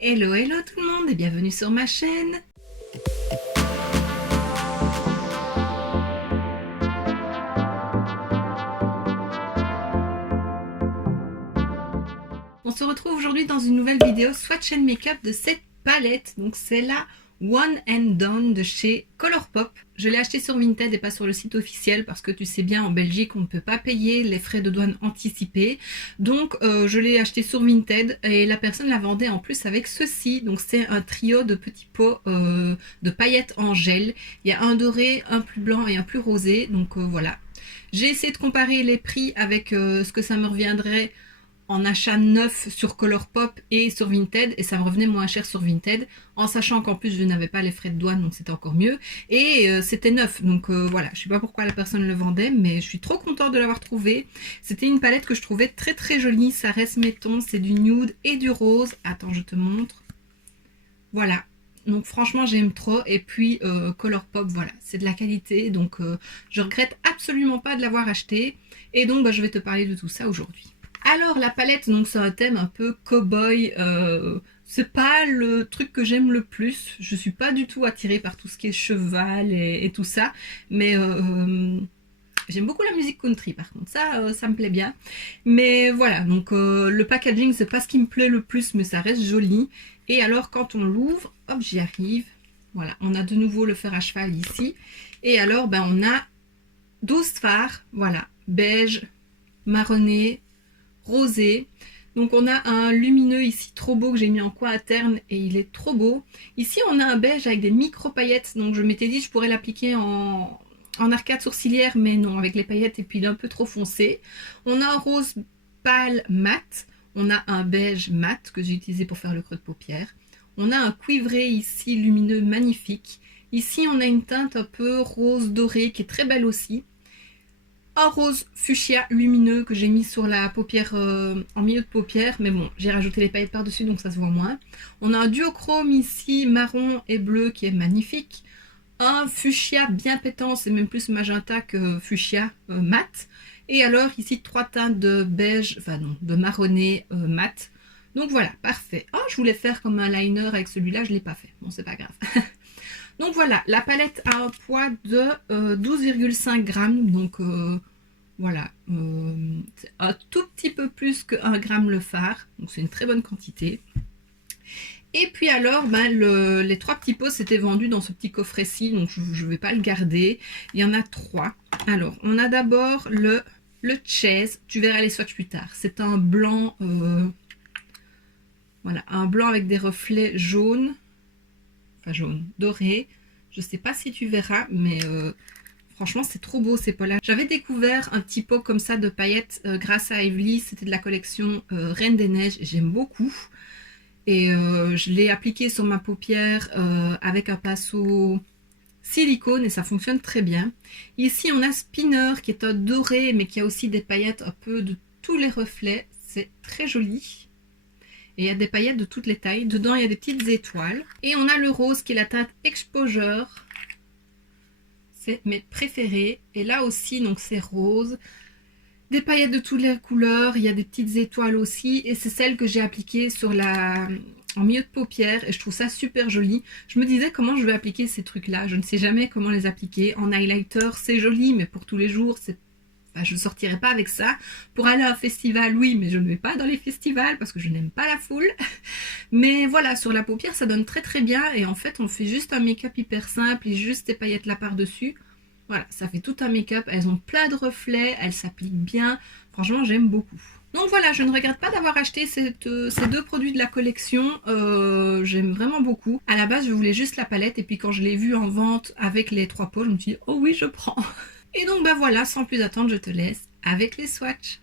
Hello, hello tout le monde et bienvenue sur ma chaîne. On se retrouve aujourd'hui dans une nouvelle vidéo Swatch and Makeup de cette palette. Donc c'est la One and Done de chez Colourpop. Je l'ai acheté sur Vinted et pas sur le site officiel parce que tu sais bien, en Belgique on ne peut pas payer les frais de douane anticipés. Donc je l'ai acheté sur Vinted et la personne la vendait en plus avec ceci. Donc c'est un trio de petits pots de paillettes en gel. Il y a un doré, un plus blanc et un plus rosé. Donc voilà. J'ai essayé de comparer les prix avec ce que ça me reviendrait en achat neuf sur Colourpop et sur Vinted, et ça me revenait moins cher sur Vinted, en sachant qu'en plus je n'avais pas les frais de douane, donc c'était encore mieux, et c'était neuf, donc voilà, je sais pas pourquoi la personne le vendait, mais je suis trop contente de l'avoir trouvé. C'était une palette que je trouvais très très jolie, ça reste mes tons, c'est du nude et du rose. Attends, je te montre. Voilà. Donc franchement j'aime trop, et puis Colourpop, voilà, c'est de la qualité, donc je regrette absolument pas de l'avoir acheté, et donc je vais te parler de tout ça aujourd'hui. Alors la palette, donc c'est un thème un peu cow-boy, c'est pas le truc que j'aime le plus, je suis pas du tout attirée par tout ce qui est cheval et tout ça, mais j'aime beaucoup la musique country par contre, ça me plaît bien. Mais voilà, donc le packaging c'est pas ce qui me plaît le plus, mais ça reste joli. Et alors quand on l'ouvre, hop j'y arrive, voilà, on a de nouveau le fer à cheval ici, et alors on a 12 fards, voilà, beige, marronné, rosé. Donc on a un lumineux ici trop beau que j'ai mis en coin interne et il est trop beau. Ici on a un beige avec des micro paillettes, donc je m'étais dit je pourrais l'appliquer en arcade sourcilière, mais non, avec les paillettes et puis il est un peu trop foncé. On a un rose pâle mat, on a un beige mat que j'ai utilisé pour faire le creux de paupière. On a un cuivré ici lumineux magnifique. Ici on a une teinte un peu rose doré qui est très belle aussi. Un rose fuchsia lumineux que j'ai mis sur la paupière, en milieu de paupière, mais bon, j'ai rajouté les paillettes par-dessus, donc ça se voit moins. On a un duochrome ici, marron et bleu, qui est magnifique. Un fuchsia bien pétant, c'est même plus magenta que fuchsia mat. Et alors ici, 3 teintes de beige, enfin non, de marronné mat. Donc voilà, parfait. Oh, je voulais faire comme un liner avec celui-là, je ne l'ai pas fait. Bon, c'est pas grave. Donc voilà, la palette a un poids de 12,5 grammes, donc voilà, c'est un tout petit peu plus que 1 gramme le fard, donc c'est une très bonne quantité. Et puis alors, les 3 petits pots c'était vendu dans ce petit coffret-ci, donc je ne vais pas le garder. Il y en a 3. Alors, on a d'abord le Chase, tu verras les swatchs plus tard. C'est un blanc, voilà, un blanc avec des reflets jaunes. Enfin jaune, doré, je sais pas si tu verras, mais franchement c'est trop beau ces pots-là. J'avais découvert un petit pot comme ça de paillettes grâce à Evely, c'était de la collection Reine des Neiges, et j'aime beaucoup. Et je l'ai appliqué sur ma paupière avec un pinceau silicone et ça fonctionne très bien. Ici on a Spinner qui est un doré mais qui a aussi des paillettes un peu de tous les reflets, c'est très joli. Et il y a des paillettes de toutes les tailles. Dedans, il y a des petites étoiles. Et on a le rose qui est la teinte Exposure. C'est mes préférés. Et là aussi, donc c'est rose. Des paillettes de toutes les couleurs. Il y a des petites étoiles aussi. Et c'est celle que j'ai appliquée sur en milieu de paupière. Et je trouve ça super joli. Je me disais comment je vais appliquer ces trucs-là. Je ne sais jamais comment les appliquer. En highlighter, c'est joli. Mais pour tous les jours, c'est... je ne sortirai pas avec ça. Pour aller à un festival, oui, mais je ne vais pas dans les festivals parce que je n'aime pas la foule. Mais voilà, sur la paupière, ça donne très très bien. Et en fait, on fait juste un make-up hyper simple et juste des paillettes là par-dessus. Voilà, ça fait tout un make-up. Elles ont plein de reflets, elles s'appliquent bien. Franchement, j'aime beaucoup. Donc voilà, je ne regrette pas d'avoir acheté ces 2 produits de la collection. J'aime vraiment beaucoup. À la base, je voulais juste la palette. Et puis quand je l'ai vue en vente avec les 3 pots, je me suis dit, oh oui, je prends. Et donc voilà, sans plus attendre, je te laisse avec les swatchs.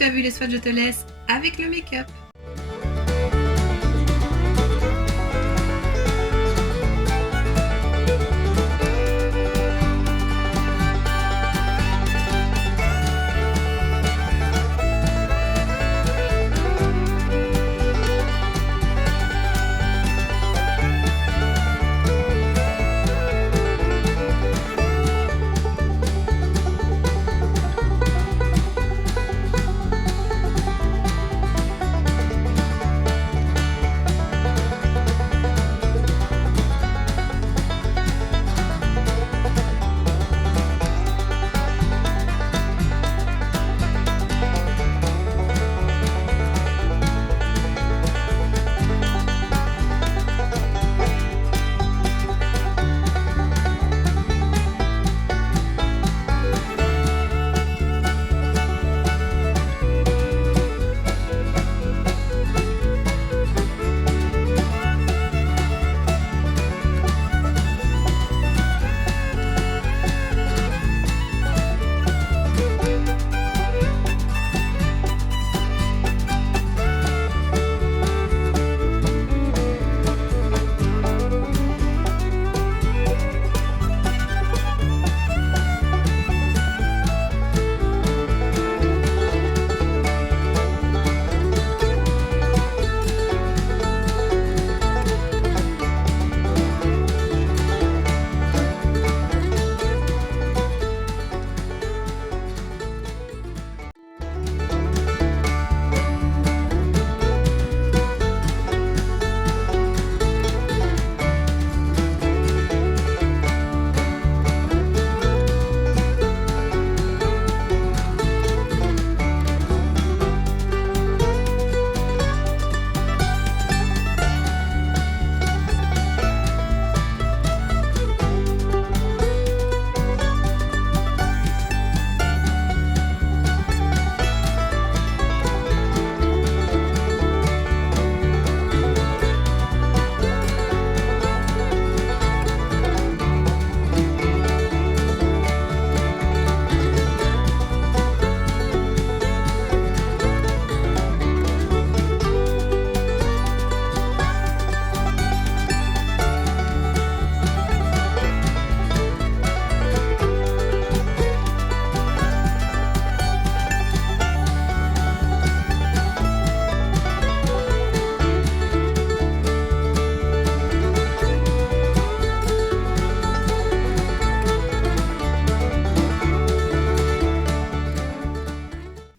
tu as vu les swatchs, je te laisse avec le make-up.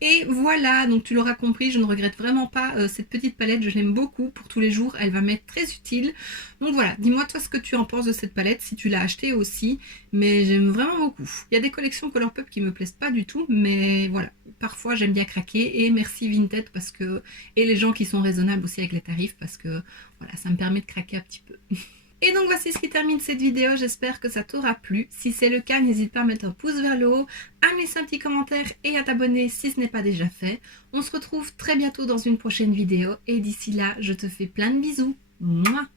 Et voilà, donc tu l'auras compris, je ne regrette vraiment pas cette petite palette, je l'aime beaucoup pour tous les jours, elle va m'être très utile. Donc voilà, dis-moi toi ce que tu en penses de cette palette, si tu l'as achetée aussi, mais j'aime vraiment beaucoup. Il y a des collections Colourpop qui me plaisent pas du tout, mais voilà, parfois j'aime bien craquer, et merci Vinted parce que, et les gens qui sont raisonnables aussi avec les tarifs, parce que voilà, ça me permet de craquer un petit peu. Et donc voici ce qui termine cette vidéo, j'espère que ça t'aura plu. Si c'est le cas, n'hésite pas à mettre un pouce vers le haut, à me laisser un petit commentaire et à t'abonner si ce n'est pas déjà fait. On se retrouve très bientôt dans une prochaine vidéo et d'ici là, je te fais plein de bisous. Mouah.